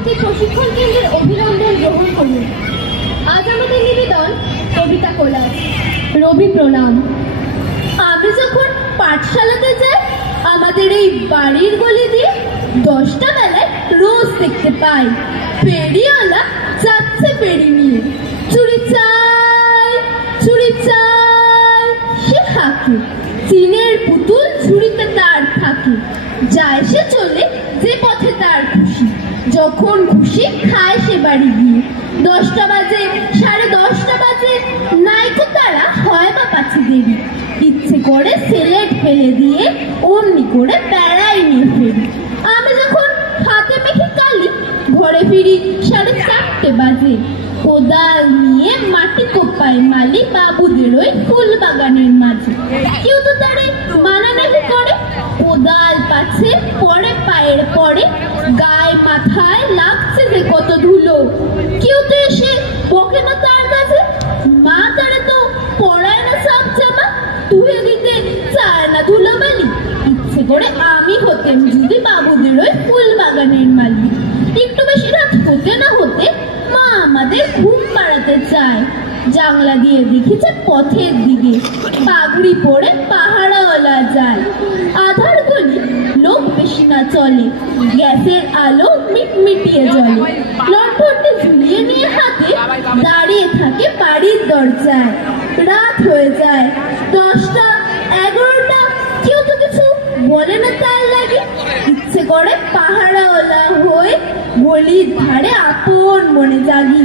আবৃত্তি প্রশিক্ষণ কেন্দ্রের অভিনন্দন গ্রহণ করুন। আজ আমাদের নিবেদন কবিতা কোলাজ। রবি প্রণাম। আমি যখন পাঠশালাতে যাই, আমাদের এই বাড়ির গলি দিয়ে 10টা বেলায় রোজ দেখতে পাই ফেরিওয়ালা যাচ্ছে ফেরি নিয়ে। চুরি চাই, চুরি চাই, সে হাঁকে। চীনের পুতুল ঝুড়িতে তার থাকে। যায় সে চলে যে পথে তার খুশি, যখন খুশি খায় সে বাড়ি গিয়ে। 10টা বাজে, 10:30 বাজে, নাইকো তারা হয় বা পাচ্ছে দেরি। ইচ্ছে করে সিলেট ফেলে দিয়ে অমনি করে বেড়াই নিয়ে ফেরি। আমি যখন হাতে মেখে কালি ঘরে ফিরি 4:30 বাজে। কোদাল নিয়ে মাটি কোপায় মালি বাবুদের ওই ফুল বাগানের মাঝে। কেউ তো তারে মানা নাকি করে, কোদাল পাচ্ছে পরে পায়ের পরে, গায়ে মাথায় লাগছে যে কত ধুলো। কেউ তো এসে বকে না তার কাছে, মা তারে তো পড়ায় না সব জামা, ধুয়ে দিতে চায় না ধুলোবালি। ইচ্ছে করে আমি হতেন যদি বাবুদের ওই ফুল বাগানের মালি। একটু বেশি রাত হতে না হতে মা আমাদের ঘুম পাড়াতে চায়। জানলা দিয়ে দেখেছে পথের দিকে পাগড়ি পরে পাহারাওয়ালা যায়। আধার গলি লোক বেশি না চলে, গ্যাসের আলো মিটমিটিয়ে জ্বলে। লণ্ঠনটি ঝুলিয়ে নিয়ে হাতে দাঁড়িয়ে থাকে বাড়ির দরজায়। রাত হয়ে যায় 10টা, 11টা, কেউ তো কিছু বলে না তার লাগে। ইচ্ছে করে পাহারাওয়ালা হয়ে গলির ধারে আপন মনে জাগি।